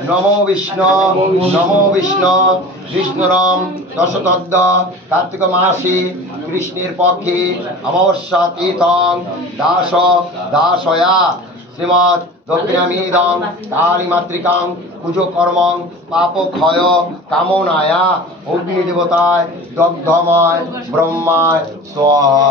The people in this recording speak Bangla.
নমো বিষ্ণু নমো বিষ্ণু বিষ্ণুরম দশতদ্দ কার্তিক মাসে কৃষ্ণের পক্ষে অমাবস্যা তীর্থং দাস দাসয়া শ্রীমৎ দক্ষিণামিদং কালীমাতৃকাং পুজো কর্মং পাপক্ষয় কামনায়া অগ্নিদেবতায় দগ্ধময় ব্রহ্মায় স্বাহা।